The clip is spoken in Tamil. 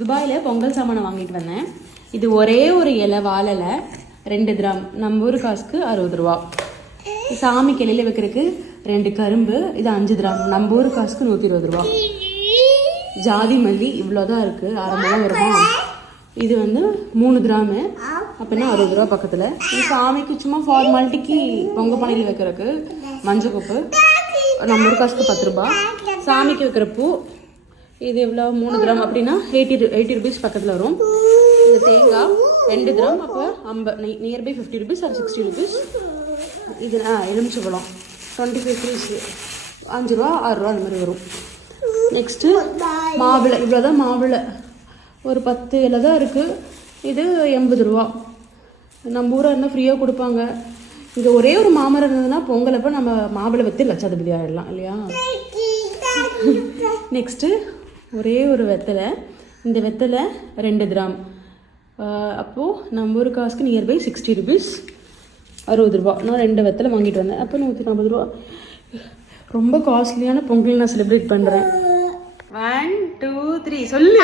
துபாயில் பொங்கல் சாமானை வாங்கிட்டு வந்தேன். இது ஒரே ஒரு இலை வாழலை 2 கிராம், நம்ம ஊர் காசுக்கு 60 ரூபா. சாமி கிளையில வைக்கிறதுக்கு 2 கரும்பு, இது 5 கிராம், நம்ம ஊர் காசுக்கு 120 ரூபா. ஜாதி மல்லி இவ்வளோதான் இருக்குது, 1/2 முழம் வருமா. இது வந்து 3 கிராமு, அப்படின்னா 60 ரூபா பக்கத்தில். இது சாமிக்கு சும்மா ஃபார்மாலிட்டிக்கு பொங்க பானையில் வைக்கிறதுக்கு மஞ்சள் கொப்பு, நம்ம ஊர் காசுக்கு 10 ரூபா. சாமிக்கு வைக்கிற பூ இது எவ்வளோ 3 கிராம் அப்படின்னா 80 ருபீஸ் பக்கத்தில் வரும். இது தேங்காய் 2 கிராம், அப்போ 50 50 ருபீஸ் ஆர் 60 ருபீஸ். இது எலுமிச்சம்பழம் 25 ருபீஸ், 5 ரூபா 6 ரூபா அந்த மாதிரி வரும். நெக்ஸ்ட்டு மாவிளை, இவ்வளோதான் மாவிளை, ஒரு 10 இலை தான் இருக்குது. இது 80 ரூபா. நம்ம ஊராக இருந்தால் ஃப்ரீயாக கொடுப்பாங்க. இங்கே ஒரே ஒரு மாமரம் இருந்ததுன்னா பொங்கலப்போ நம்ம மாவிளை வச்சு லட்சாதிபதி ஆகிடலாம் இல்லையா. நெக்ஸ்ட்டு ஒரே ஒரு வெத்தலை, இந்த வெத்தலை 2 கிராம், அப்போது நம்ம ஊர் காசுக்கு நியர்பை 60 ருபீஸ், 60 ரூபா. நான் 2 வெத்தலை வாங்கிட்டு வந்தேன், அப்போ 140 ரூபா. ரொம்ப காஸ்ட்லியான பொங்கல் நான் செலிப்ரேட் பண்ணுறேன். 1 2 3 சொல்லு.